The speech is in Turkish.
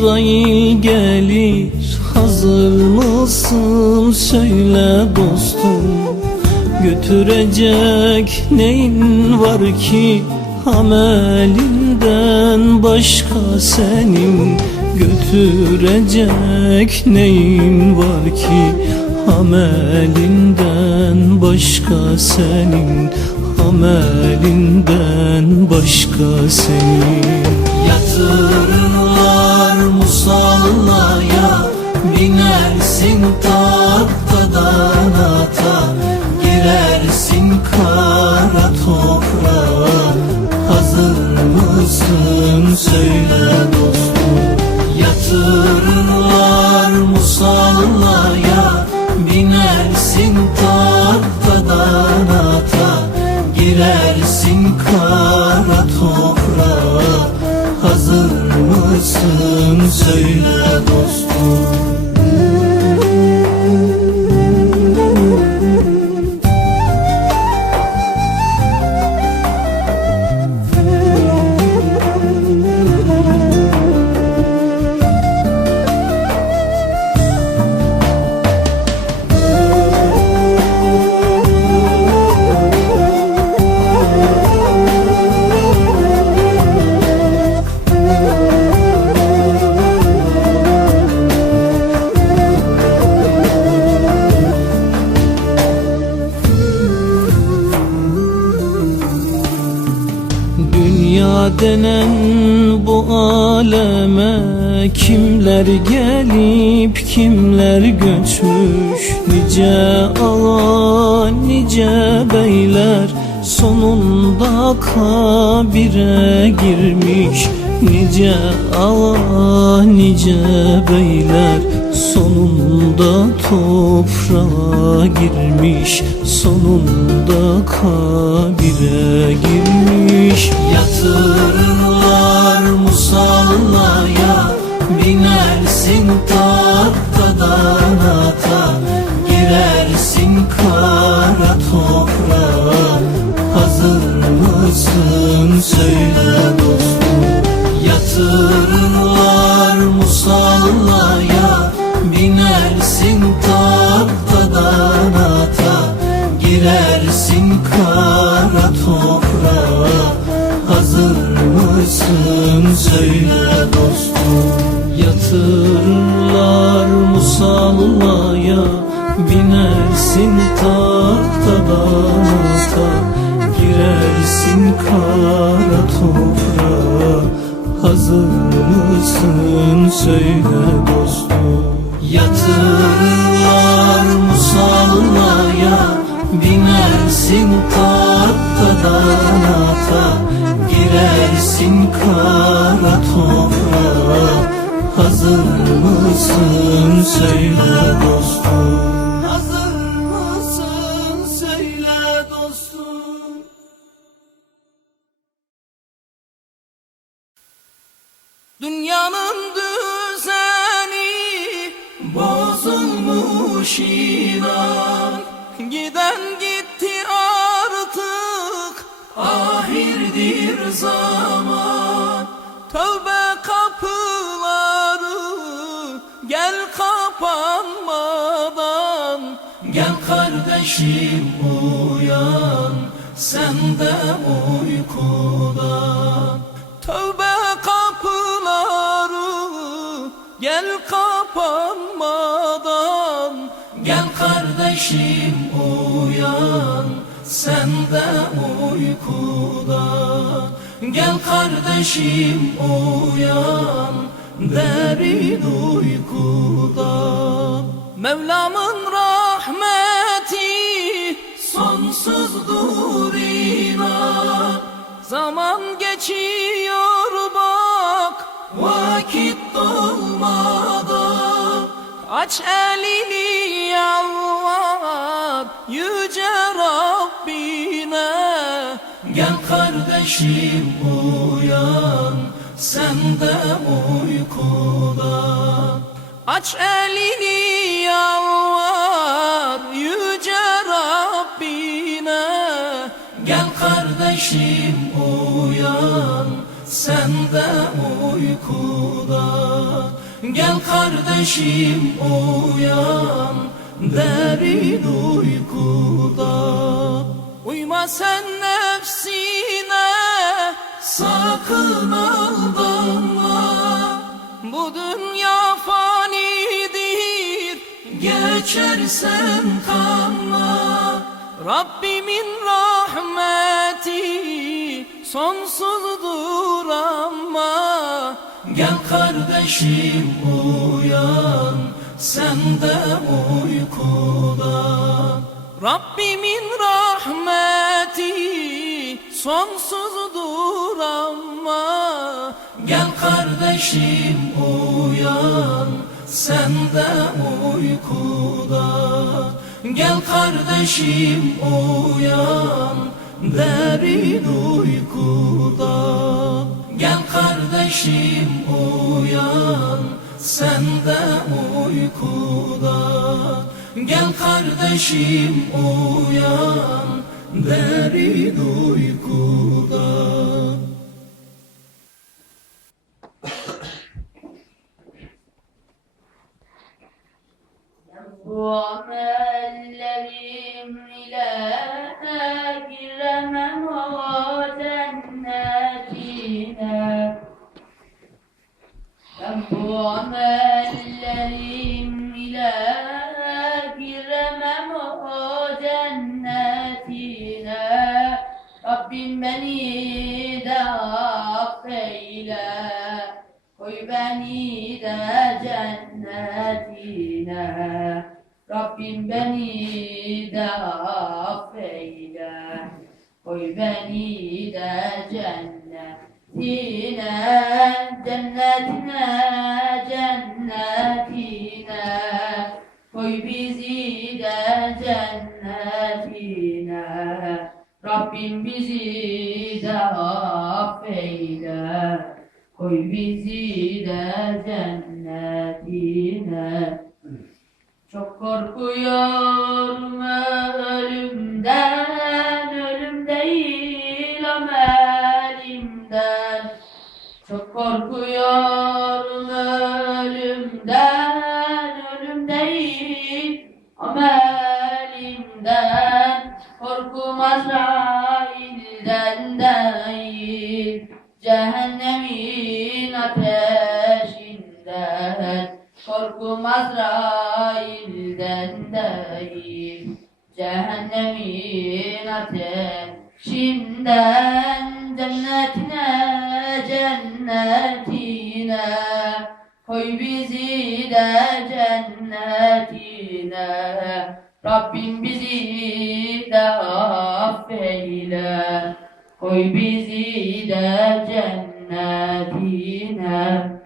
Azrail gelir. Hazır mısın? Söyle dostum. Götürecek neyin var ki? Amelinden başka senin. Götürecek neyin var ki? Amelinden başka senin. Amelinden başka senin. Yatırırlar musallaya Binersin tahtadan ata Girersin kara toprağa. Hazır mısın? Söyle dostum Yatırırlar Dünya denen bu aleme Kimler gelip kimler göçmüş? Nice ağa nice beyler Sonunda kabire girmiş. Nice ağa nice beyler Sonunda toprağa girmiş Sonunda kabire girmiş. Yatırırlar toprağa Hazır mısın? Söyle dostum. Yatırırlar musallaya Binersin tahtadan ata Girersin kara toprağa. Hazır mısın? Söyle dostum kara toprağa Hazır mısın? Söyle dostum. Hazır mısın? Dostum. Dünyanın düzeni Bozulmuş inan. Giden gitti artık Ahirdir zaman kardeşim uyan Sen de uykudan Tövbe kapıları Gel kapanmadan. Gel kardeşim uyan Sen de uykudan Gel kardeşim uyan Derin uykudan Mevlam'ın rahmeti İnan Zaman geçiyor bak Vakit dolmadan. Aç elini yalvar Yüce Rabbine. Gel kardeşim uyan Sen de uykudan Aç elini yalvar uyan sen de uykuda. Gel kardeşim uyan derin uykuda. Uyma sen nefsine Sakın aldanma Bu dünya fanidir Geçersen kanma. Rabbimin rahmeti sonsuzdur ama Gel kardeşim uyan Sen de uykuda. Rabbimin rahmeti sonsuzdur ama Gel kardeşim uyan Sen de uykuda. Gel kardeşim uyan Derin uykuda. Gel kardeşim uyan. Sen de uykuda. Gel kardeşim uyan. Derin uykuda. Bu amellerim ile amellerim ile giremem o cennetine. Rabbim beni de affeyle Koy beni de cennetine. Rabbim beni de affeyle Koy beni de cennetine. Cennetine, cennetine. Koy bizi de cennetine. Rabbim bizi de affeyle. Koy bizi de cennetine. Çok korkuyorum ölümden Ölüm değil amelimden. Çok korkuyorum ateşinden Korkum Azrail'den değil. Cehennemin ateşinden Cennetine, cennetine. Koy bizi de cennetine. Rabbim bizi de affeyle. Koy bizi de cennetine uh,